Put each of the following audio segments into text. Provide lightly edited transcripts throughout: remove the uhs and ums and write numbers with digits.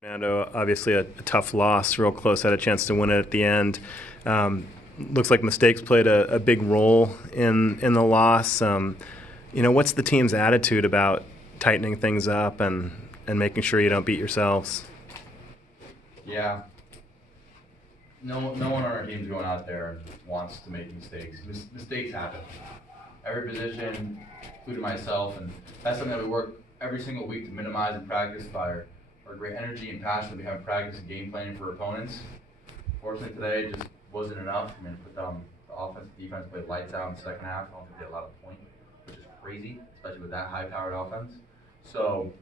Fernando, obviously a tough loss, real close, had a chance to win it at the end. Looks like mistakes played a big role in the loss. What's the team's attitude about tightening things up and making sure you don't beat yourselves? Yeah, no one on our team's going out there and wants to make mistakes. Mistakes happen. Every position, including myself, and that's something that we work every single week to minimize and practice by our great energy and passion that we have in practice and game planning for opponents. Fortunately today, it just wasn't enough. I mean, the offense and defense played lights out in the second half. I don't think they allowed a point, which is crazy, especially with that high-powered offense. So,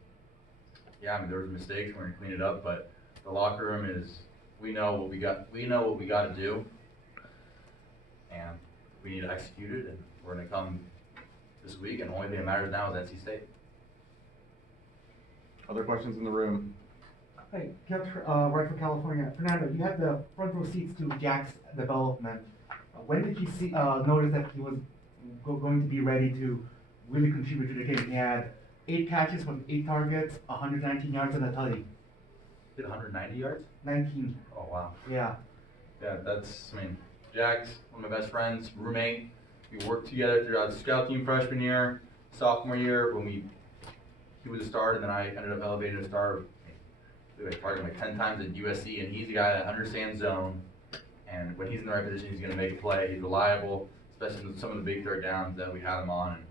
yeah, I mean, there was mistakes. We're gonna clean it up, but the locker room is, we know what we got to do, and we need to execute it, and we're going to come this week, and the only thing that matters now is NC State. Other questions in the room? Hey, Kev, right from California. Fernando, you had the front row seats to Jack's development. When did you notice that he was going to be ready to really contribute to the game? He had 8 catches from 8 targets, 119 yards, and a tutty. Did 190 yards? 19. Oh, wow. Yeah. Yeah, Jack's one of my best friends, roommate. We worked together throughout the scout team freshman year, sophomore year, when he was a starter, and then I ended up elevating to a starter. I targeted him like 10 times at USC, and he's the guy that understands zone, and when he's in the right position, he's going to make a play. He's reliable, especially in some of the big third downs that we had him on, and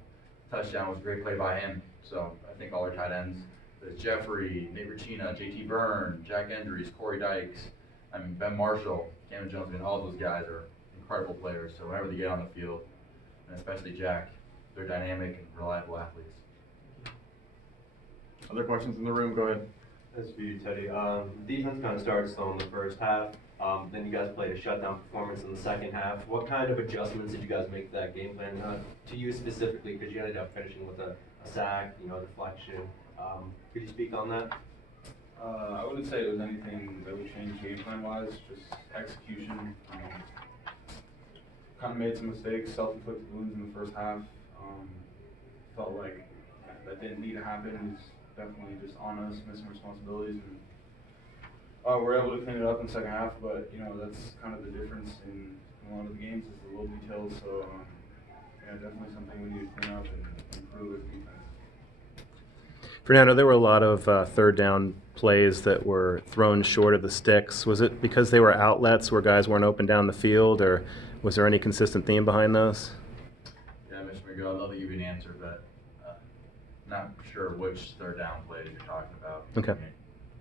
touchdown was a great play by him. So I think all our tight ends, there's Jeffrey, Nate Ricina, JT Byrne, Jack Endries, Corey Dykes, Ben Marshall, Cameron Jones, all those guys are incredible players. So whenever they get on the field, and especially Jack, they're dynamic and reliable athletes. Other questions in the room? Go ahead. That's for you, Teddye. Defense kind of started slow in the first half. Then you guys played a shutdown performance in the second half. What kind of adjustments did you guys make to that game plan? To you specifically, because you ended up finishing with a sack, deflection. Could you speak on that? I wouldn't say it was anything that would change game plan wise, just execution. Kind of made some mistakes, self-inflicted wounds in the first half. Felt like that didn't need to happen. It's definitely just on us, missing responsibilities, and we're able to clean it up in the second half. But that's kind of the difference in a lot of the games is the little details. So yeah, definitely something we need to clean up and improve as defense. Fernando, there were a lot of third down plays that were thrown short of the sticks. Was it because they were outlets where guys weren't open down the field, or was there any consistent theme behind those? Yeah, Mr. McGill, I'd love to give you an answer, but not sure which third down plays you're talking about. Okay.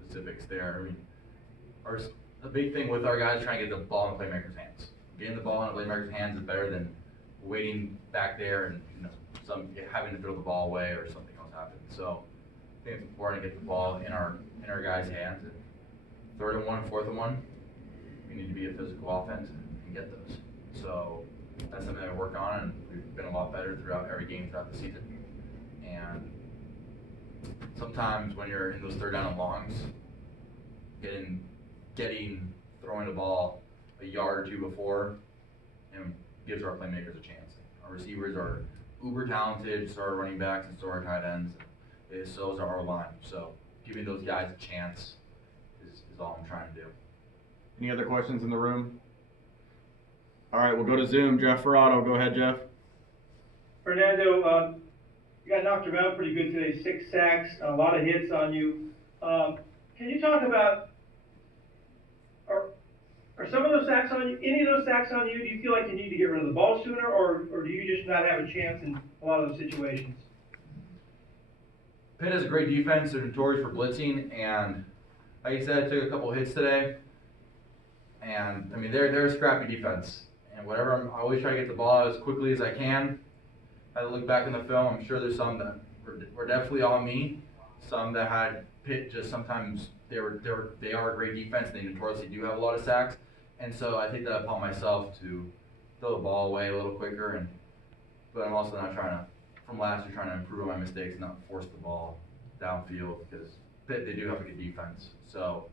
Specifics there. I mean, the big thing with our guys trying to get the ball in the playmaker's hands. Getting the ball in the playmaker's hands is better than waiting back there and having to throw the ball away or something else happen. So I think it's important to get the ball in our guys' hands. And 3rd and 1 and 4th and 1, we need to be a physical offense and get those. So that's something that I work on, and we've been a lot better throughout every game throughout the season. And sometimes when you're in those third down and longs, throwing the ball a yard or two before, and gives our playmakers a chance. Our receivers are uber talented, so are our running backs, and so are our tight ends. So is our line. So giving those guys a chance is all I'm trying to do. Any other questions in the room? All right, we'll go to Zoom. Jeff Ferrado. Go ahead, Jeff. Fernando, you got knocked around pretty good today, 6 sacks, a lot of hits on you. Can you talk about, are some of those sacks on you, any of those sacks on you, do you feel like you need to get rid of the ball sooner, or do you just not have a chance in a lot of those situations? Pitt has a great defense. They're notorious for blitzing, and like I said, I took a couple hits today. And I mean, they're a scrappy defense. And I always try to get the ball as quickly as I can. I look back in the film, I'm sure there's some that were definitely on me. Some that had Pitt just sometimes they are a great defense. They notoriously do have a lot of sacks, and so I take that upon myself to throw the ball away a little quicker. But I'm also not from last year, trying to improve on my mistakes and not force the ball downfield, because Pitt, they do have a good defense. So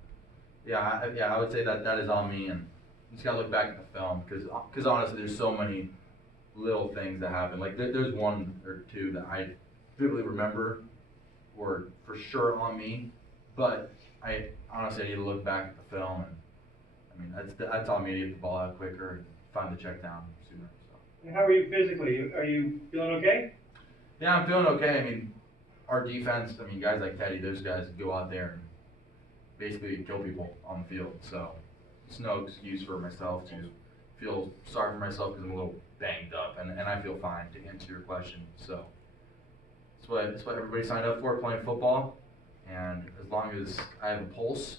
I would say that is on me, and you just gotta look back at the film, because honestly, there's so many little things that happen. Like there's 1 or 2 that I vividly remember were for sure on me, but I honestly need to look back at the film, and I mean that's all me to get the ball out quicker and find the check down sooner. So. And how are you physically? Are you feeling okay? Yeah, I'm feeling okay. I mean, our defense. I mean, guys like Teddye, those guys go out there and basically kill people on the field. So it's no excuse for myself to feel sorry for myself because I'm a little banged up, and I feel fine to answer your question. So it's what everybody signed up for, playing football. And as long as I have a pulse,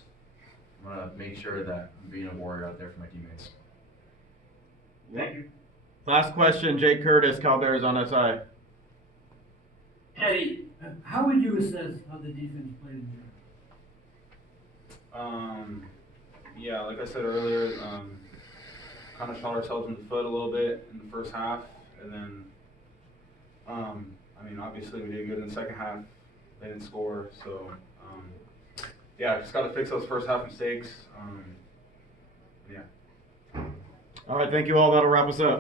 I'm gonna make sure that I'm being a warrior out there for my teammates. Thank you. Last question, Jake Curtis, Cal Bears on SI. Teddye, how would you assess how the defense played in there? Yeah, like I said earlier, kind of shot ourselves in the foot a little bit in the first half, and then, I mean, obviously we did good in the second half. They didn't score, so yeah, just got to fix those first half mistakes. Yeah. All right, thank you all. That'll wrap us up.